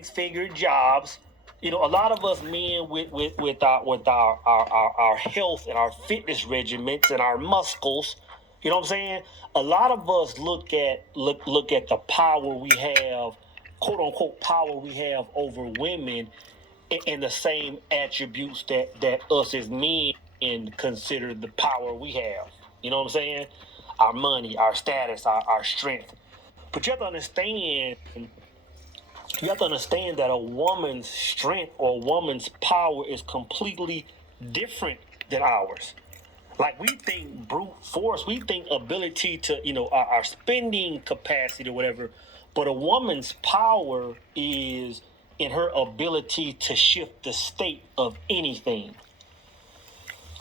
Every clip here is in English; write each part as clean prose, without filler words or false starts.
six-figure jobs. A lot of us men with our health and our fitness regiments and our muscles. You know what I'm saying? A lot of us look at the power we have, quote unquote power we have over women, in the same attributes that us as men consider the power we have. You know what I'm saying? Our money, our status, our strength. But you have to understand that a woman's strength or a woman's power is completely different than ours. Like, we think brute force, we think ability to, our spending capacity or whatever, but a woman's power is in her ability to shift the state of anything.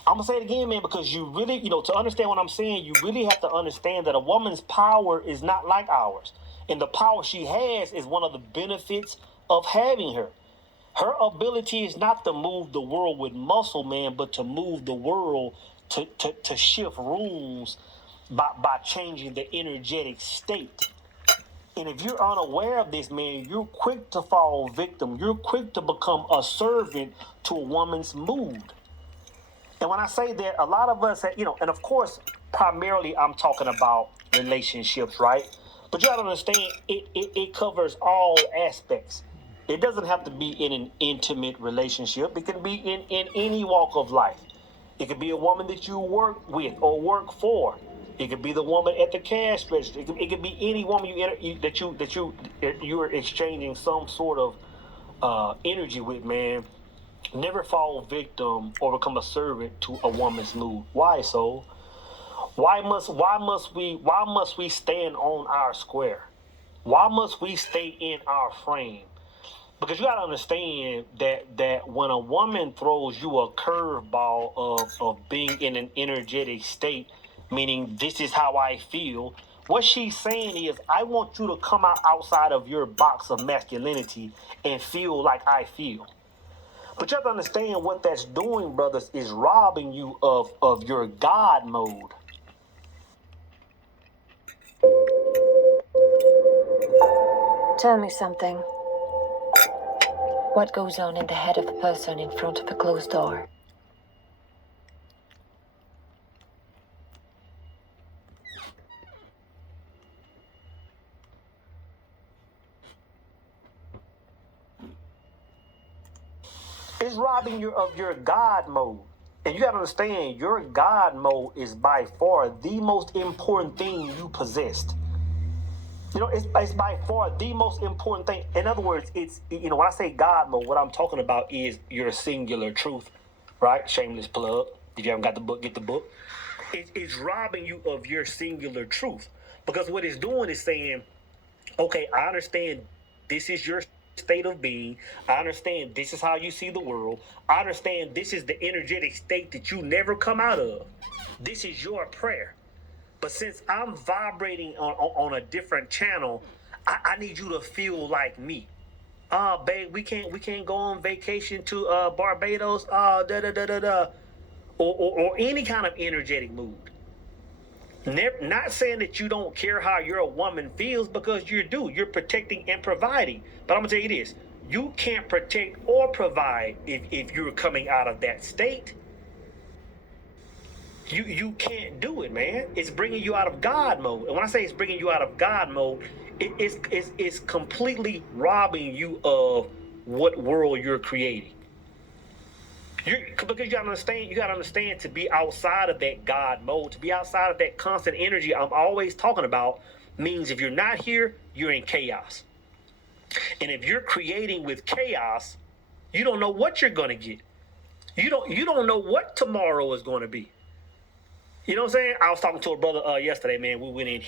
I'm gonna say it again, man, because you really, to understand what I'm saying, you really have to understand that a woman's power is not like ours. And the power she has is one of the benefits of having her. Her ability is not to move the world with muscle, man, but to move the world to shift rooms by changing the energetic state. And if you're unaware of this, man, you're quick to fall victim. You're quick to become a servant to a woman's mood. And when I say that, a lot of us, and of course, primarily I'm talking about relationships, right? But you gotta understand, it covers all aspects. It doesn't have to be in an intimate relationship. It can be in any walk of life. It could be a woman that you work with or work for. It could be the woman at the cash register. It could be any woman you're exchanging some sort of energy with, man. Never fall victim or become a servant to a woman's mood. Why so? Why must we stand on our square? Why must we stay in our frame? Because you gotta understand that when a woman throws you a curveball of being in an energetic state, meaning this is how I feel, what she's saying is, I want you to come outside of your box of masculinity and feel like I feel. But you have to understand what that's doing, brothers, is robbing you of your God mode. Tell me something. What goes on in the head of a person in front of a closed door? It's robbing you of your God mode. And you got to understand, your God mode is by far the most important thing you possessed. It's by far the most important thing. In other words, when I say God mode, what I'm talking about is your singular truth, right? Shameless plug. If you haven't got the book, get the book. It's robbing you of your singular truth. Because what it's doing is saying, okay, I understand this is your state of being. I understand this is how you see the world. I understand this is the energetic state that you never come out of. This is your prayer. But since I'm vibrating on a different channel, I need you to feel like me. Babe, we can't go on vacation to Barbados. Or any kind of energetic mood. Not saying that you don't care how your woman feels, because you do. You're protecting and providing. But I'm gonna tell you this: you can't protect or provide if you're coming out of that state. You can't do it, man. It's bringing you out of God mode. And when I say it's bringing you out of God mode, it's completely robbing you of what world you're creating. Because you gotta understand, to be outside of that God mode, to be outside of that constant energy I'm always talking about, means if you're not here, you're in chaos. And if you're creating with chaos, you don't know what you're gonna get. You don't know what tomorrow is gonna be. You know what I'm saying? I was talking to a brother yesterday, man. We went in